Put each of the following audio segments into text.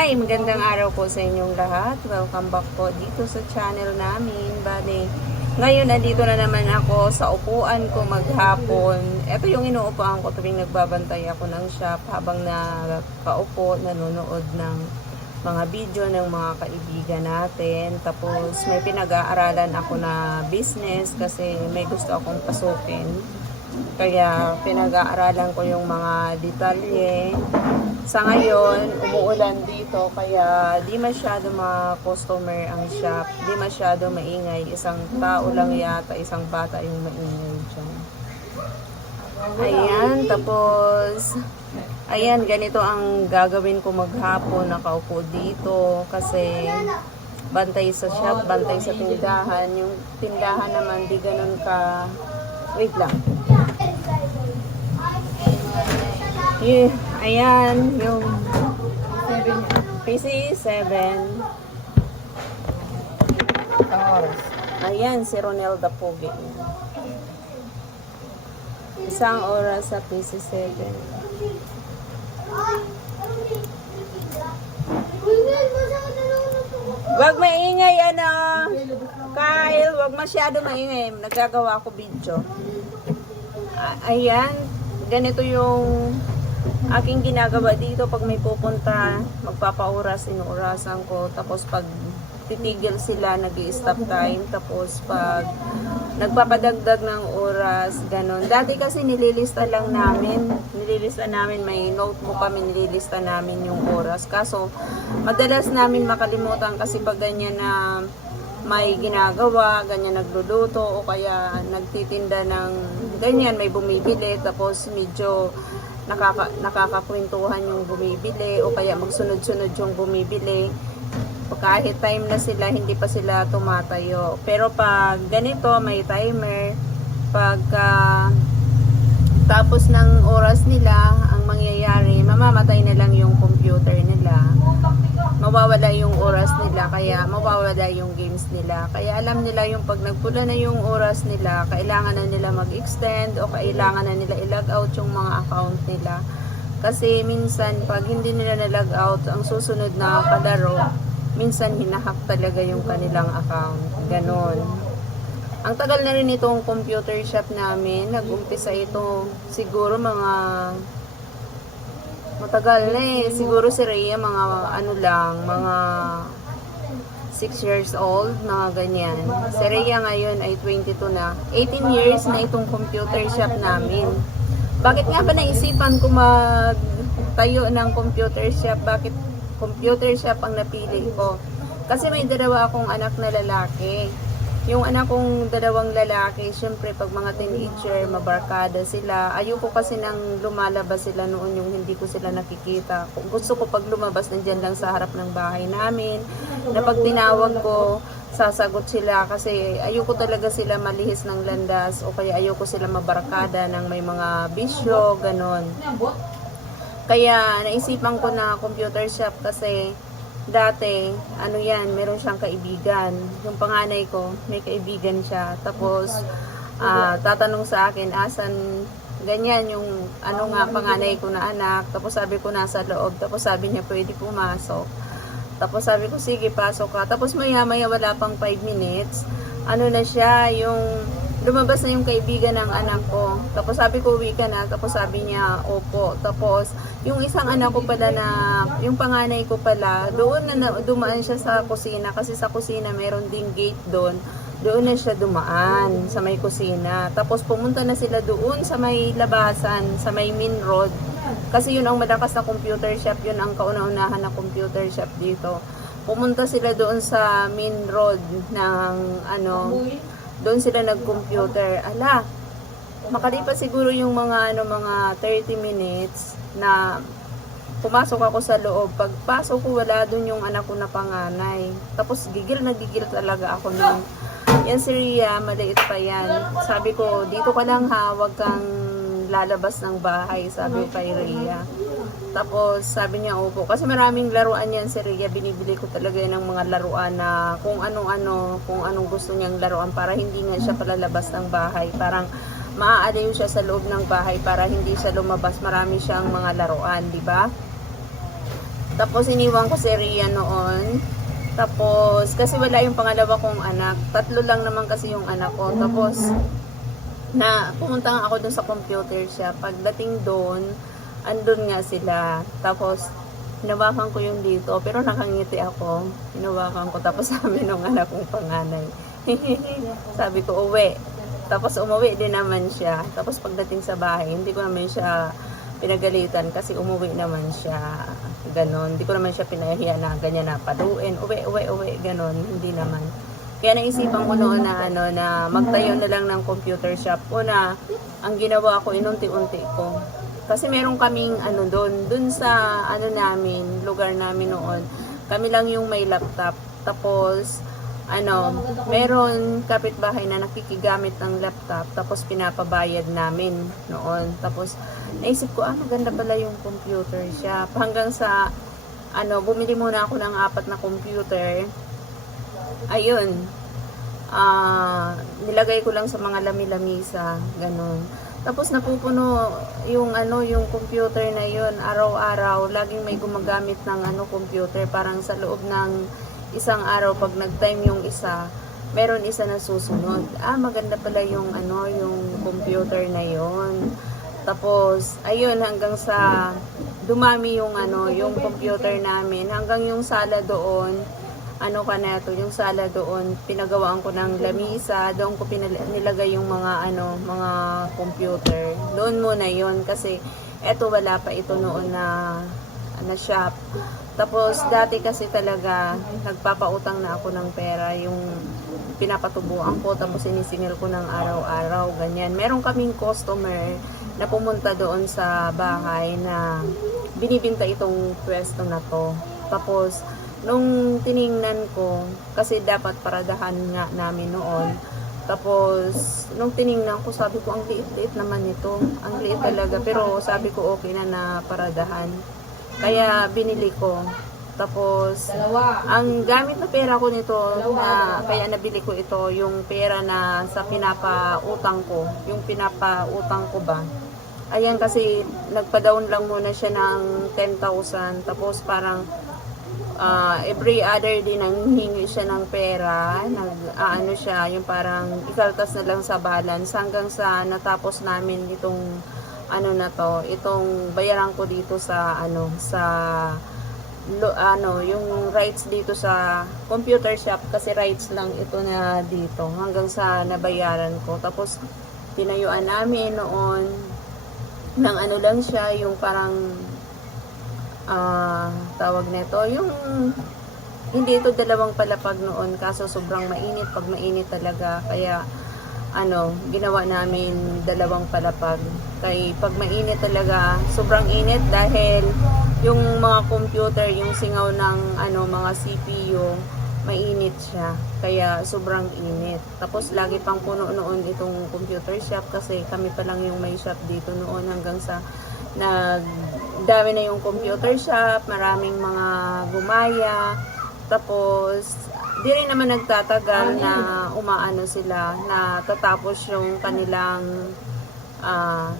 Hi, magandang araw po sa inyong lahat. Welcome back po dito sa channel namin. Bale, ngayon nandito na naman ako sa upuan ko maghapon. Ito yung inuupuan ko tuwing nagbabantay ako ng shop habang nakaupo, nanonood ng mga video ng mga kaibigan natin. Tapos may pinag-aaralan ako na business kasi may gusto akong pasukin. Kaya pinag-aaralan ko yung mga detalye. Sa ngayon, umuulan dito kaya di masyado mga customer ang shop. Di masyado maingay. Isang tao lang yata, isang bata yung maingay dyan. Ayan, tapos ayan, ganito ang gagawin ko maghapon. Nakaupo dito kasi bantay sa shop, bantay sa tindahan. Yung tindahan naman di ganun ka... Wait lang. Yeah, ayan, yung PC 7. Ayan, si Ronelda Pogi. Isang oras sa PC 7. Wag maingay, ano. Kyle, wag masyado maingay. Nagagawa ko video. Ayan, ganito yung aking ginagawa dito pag may pupunta, magpapauras, inuurasan ko. Tapos pag titigil sila, nag stop time. Tapos pag nagpapadagdag ng oras, ganun. Dati kasi nililista lang namin, nililista namin, may notebook kami, nililista namin yung oras. Kaso, madalas namin makalimutan kasi pag ganyan na may ginagawa, ganyan nagluluto o kaya nagtitinda ng ganyan, may bumibili tapos medyo nakaka, nakakakwentuhan yung bumibili o kaya magsunod-sunod yung bumibili kahit time na sila, hindi pa sila tumatayo. Pero pag ganito, may timer, pagka tapos ng oras nila, mangyayari, mamamatay na lang yung computer nila. Mawawala yung oras nila, kaya mawawala yung games nila. Kaya alam nila yung pag nagpula na yung oras nila, kailangan na nila mag-extend o kailangan na nila i-log out yung mga account nila. Kasi minsan, pag hindi nila na-log out, ang susunod na kalaro, minsan hinahack talaga yung kanilang account. Ganon. Ang tagal na rin itong computer shop namin. Nag-umpisa ito siguro mga matagal na eh. Siguro si Rhea mga ano lang, mga 6 years old, mga ganyan. Si Rhea ngayon ay 22 na. 18 years na itong computer shop namin. Bakit nga ba naisipan ko magtayo ng computer shop? Bakit computer shop ang napili ko? Kasi may dalawa akong anak na lalaki. Yung anak kong dalawang lalaki, syempre pag mga teenager, mabarkada sila. Ayoko kasi nang lumalabas sila noon yung hindi ko sila nakikita. Gusto ko pag lumabas, nandyan lang sa harap ng bahay namin. Na pag tinawag ko, sasagot sila kasi ayoko talaga sila malihis ng landas o kaya ayoko sila mabarkada ng may mga bisyo, ganon. Kaya naisipan ko na computer shop kasi dati, ano yan, meron siyang kaibigan. Yung panganay ko, may kaibigan siya. Tapos, ah, tatanong sa akin, asan, ganyan yung, ano nga, panganay ko na anak. Tapos sabi ko, nasa loob. Tapos sabi niya, pwede pumasok. Tapos sabi ko, sige, pasok ka. Tapos maya maya, wala pang 5 minutes. Ano na siya, yung, lumabas na yung kaibigan ng anak ko. Tapos sabi ko, uwi ka na. Tapos sabi niya, opo. Tapos, yung isang anak ko pala na, yung panganay ko pala, doon na, dumaan siya sa kusina. Kasi sa kusina, meron ding gate doon. Doon na siya dumaan sa may kusina. Tapos pumunta na sila doon sa may labasan, sa may main road. Kasi yun ang malakas na computer shop, yun ang kauna-unahan na computer shop dito. Pumunta sila doon sa main road ng ano, doon sila nag-computer. Ala, makalipas siguro yung mga ano mga 30 minutes na pumasok ako sa loob. Pagpasok ko, wala doon yung anak ko na panganay. Tapos gigil na gigil talaga ako nun. Yan si Ria, maliit pa yan. Sabi ko, dito ka lang ha, wag kang lalabas ng bahay, sabi kay Ria. Tapos sabi niya, opo. Kasi maraming laruan yan si Ria. Binibili ko talaga ng mga laruan na kung anong-ano, kung anong gusto niyang laruan para hindi nga siya palalabas ng bahay. Parang maaaliw siya sa loob ng bahay para hindi siya lumabas. Marami siyang mga laruan, di ba? Tapos iniwan ko si Ria noon. Tapos, kasi wala yung pangalawa kong anak. Tatlo lang naman kasi yung anak ko. Tapos, na pumunta ako dun sa computer siya. Pagdating doon, andun nga sila. Tapos, hinawakan ko yung dito. Pero nakangiti ako. Hinawakan ko. Tapos sabi nung anak kong panganay. sabi ko, uwi. Tapos umuwi din naman siya. Tapos pagdating sa bahay, hindi ko naman siya pinagalitan kasi umuwi naman siya. Ganon. Hindi ko naman siya pinahiya na ganyan na paluin. Uwi, uwi, uwi. Ganon. Hindi naman. Kaya naisipan ko noon na ano na magtayo na lang ng computer shop. Una, ang ginawa ko inunti-unti ko. Kasi meron kaming ano doon, doon sa ano namin, lugar namin noon. Kami lang yung may laptop. Tapos ano, meron kapitbahay na nakikigamit ng laptop tapos pinapabayad namin noon. Tapos naisip ko, ah maganda pala yung computer shop. Hanggang sa ano, bumili muna ako ng apat na computer ayun, ah nilagay ko lang sa mga lami-lamisa, ganun. Tapos napupuno yung ano, yung computer na yun, araw-araw, laging may gumagamit ng ano, computer, parang sa loob ng isang araw, pag nag-time yung isa, meron isa na susunod. Ah, maganda pala yung ano, yung computer na yun. Tapos, ayun, hanggang sa dumami yung ano, yung computer namin, hanggang yung sala doon, ano ka na to, yung sala doon, pinagawaan ko ng lamisa, doon ko nilagay yung mga ano, mga computer. Doon muna yon kasi eto wala pa ito noon na na shop. Tapos dati kasi talaga nagpapautang na ako ng pera, yung pinapatubuan ko tapos sinisingil ko ng araw-araw, ganyan. Meron kaming customer na pumunta doon sa bahay na binibinta itong pwesto na to. Tapos nung tiningnan ko, kasi dapat paradahan nga namin noon, tapos, nung tiningnan ko, sabi ko, ang liit-liit naman ito. Ang liit talaga. Pero sabi ko, okay na na paradahan. Kaya, binili ko. Tapos, ang gamit na pera ko nito, na, kaya nabili ko ito, yung pera na sa pinapautang ko. Yung pinapautang ko ba. Ayan kasi, nagpa-down lang muna siya ng 10,000. Tapos, parang, ah, every other day nanghingi siya ng pera, nag aano siya, yung parang ikaltas na lang sa balance hanggang sa natapos namin itong ano na to, itong bayaran ko dito sa ano sa lo, ano, yung rights dito sa computer shop kasi rights lang ito na dito hanggang sa nabayaran ko. Tapos pinayuan namin noon ng ano lang siya, yung parang ah tawag nito, yung hindi ito dalawang palapag noon kaso sobrang mainit pag mainit talaga kaya ano ginawa namin dalawang palapag. Kay pag mainit talaga sobrang init dahil yung mga computer yung singaw ng ano mga CPU mainit siya kaya sobrang init. Tapos lagi pang puno noon itong computer shop kasi kami pa lang yung may shop dito noon hanggang sa nag dami na yung computer shop, maraming mga gumaya. Tapos, di rin naman nagtatagal na umaano sila, na tatapos yung kanilang ah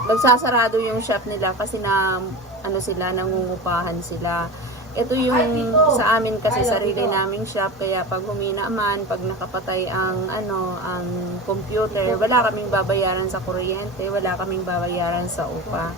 magsasarado yung shop nila kasi na ano sila, nangungupahan sila. Ito yung sa amin kasi sarili naming shop kaya pag humina man, pag nakapatay ang ano, ang computer, wala kaming babayaran sa kuryente, wala kaming babayaran sa upa.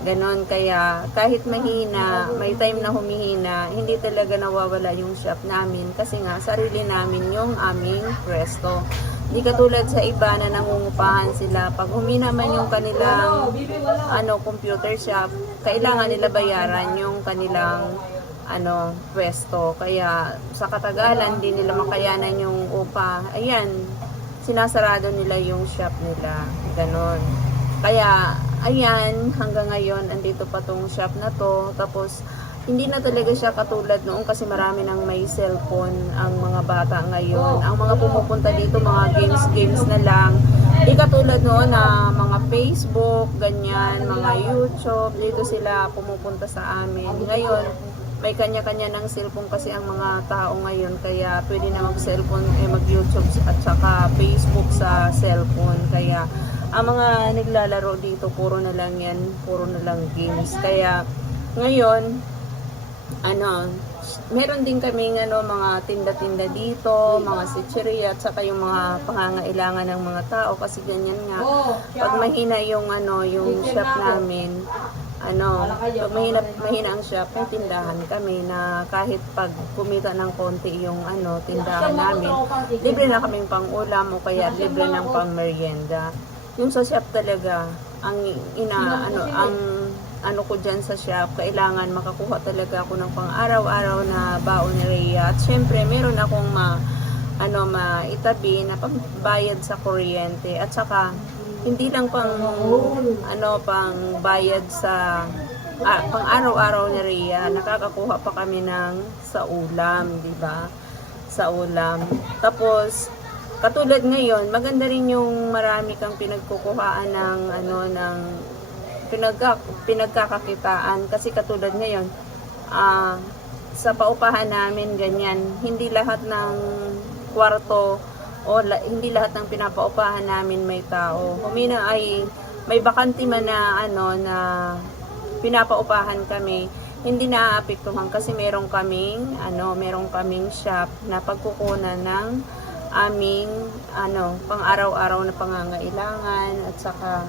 Ganon, kaya kahit mahina, may time na humihina, hindi talaga nawawala yung shop namin kasi nga sarili namin yung aming presto. Hindi katulad sa iba na nangungupahan sila. Pag humina man yung kanilang ano, computer shop, kailangan nila bayaran yung kanilang ano, pwesto. Kaya sa katagalan, hindi nila makayanan yung upa. Ayan, sinasarado nila yung shop nila. Ganon. Kaya, ayan, hanggang ngayon, andito pa tong shop na to. Tapos, hindi na talaga siya katulad noon kasi marami nang may cellphone ang mga bata ngayon. Ang mga pumupunta dito, mga games-games na lang. Hindi katulad noon na mga Facebook, ganyan, mga YouTube, dito sila pumupunta sa amin. Ngayon, may kanya-kanya ng cellphone kasi ang mga tao ngayon kaya pwede na mag-cellphone eh, mag-YouTube at saka Facebook sa cellphone. Kaya ang mga naglalaro dito puro na lang yan puro na lang games. Kaya ngayon ano, meron din kaming ano, mga tinda-tinda dito, mga sitcheria, at saka yung mga pangangailangan ng mga tao kasi ganyan nga. Pag mahina yung ano, yung shop namin, ano, pag mahina, mahina ang shop, may tindahan kami na kahit pag kumita ng konti yung ano, tindahan namin, libre na kaming pang ulam o kaya libre ng pang merienda. Yung sa shop talaga, ang ina, ano, ang ano ko dyan sa shop, kailangan makakuha talaga ako ng pang araw-araw na baon Rhea. At syempre, meron akong ma, ano, maitabi na pambayad sa kuryente. At saka, hindi lang pang, ano, pang bayad sa, ah, pang araw-araw ni Rhea. Nakakakuha pa kami ng sa ulam, di ba? Sa ulam. Tapos, katulad ngayon, maganda rin yung marami kang pinagkukuhaan ng, ano, ng, pinagka, pinagkakakitaan kasi katulad ngayon ah sa paupahan namin ganyan hindi lahat ng kwarto o la- hindi lahat ng pinapaupahan namin may tao humina ay may bakante man na ano na pinapaupahan kami hindi naaapektuhan kasi meron kaming ano meron kaming shop na pagkukunan ng aming ano pang araw-araw na pangangailangan at saka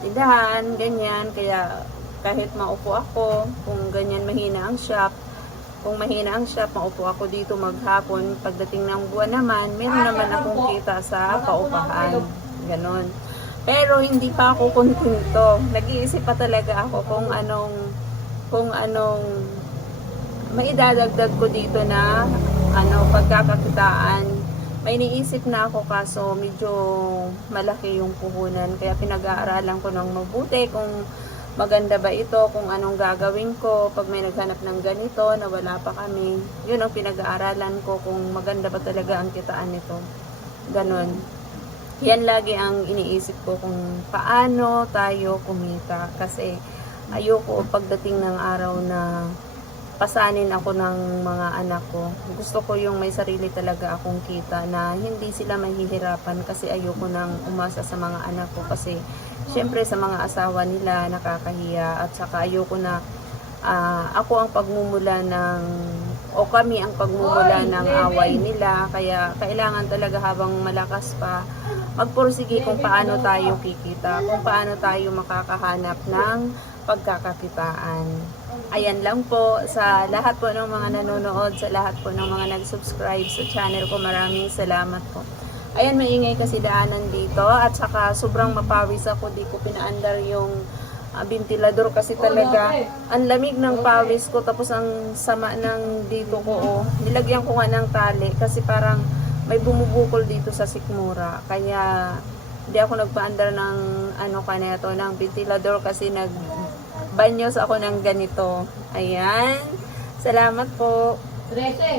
tindahan, ganyan. Kaya kahit maupo ako, kung ganyan mahina ang shop, kung mahina ang shop, maupo ako dito maghapon. Pagdating ng buwan naman, meron naman akong kita sa paupahan. Ganon. Pero hindi pa ako kontento. Nag-iisip pa talaga ako kung anong kung anong maidadagdag ko dito na ano pagkakakitaan may iniisip na ako kaso medyo malaki yung puhunan kaya pinag-aaralan ko ng mabuti kung maganda ba ito, kung anong gagawin ko pag may naghanap ng ganito na wala pa kami. Yun ang pinag-aaralan ko kung maganda ba talaga ang kitaan nito. Ganon. Yan lagi ang iniisip ko kung paano tayo kumita kasi ayoko pagdating ng araw na pasanin ako ng mga anak ko. Gusto ko yung may sarili talaga akong kita na hindi sila mahihirapan kasi ayoko nang umasa sa mga anak ko kasi syempre sa mga asawa nila nakakahiya at saka ayoko na ah, ako ang pagmumula ng o kami ang pagmumula ng away nila kaya kailangan talaga habang malakas pa magpursige kung paano tayo kikita, kung paano tayo makakahanap ng pagkakakitaan. Ayan lang po sa lahat po ng mga nanonood, sa lahat po ng mga nag-subscribe sa channel ko. Maraming salamat po. Ayan, maingay kasi daanan dito at saka sobrang mapawis ako. Di ko pinaandar yung ah, ventilador kasi talaga ang lamig ng pawis ko tapos ang sama ng dito ko oh. Nilagyan ko nga ng tali kasi parang may bumubukol dito sa sikmura. Kaya hindi ako nagpaandar ng ano kanina to ng ventilador kasi nag banyos ako ng ganito. Ayan. Salamat po. 13.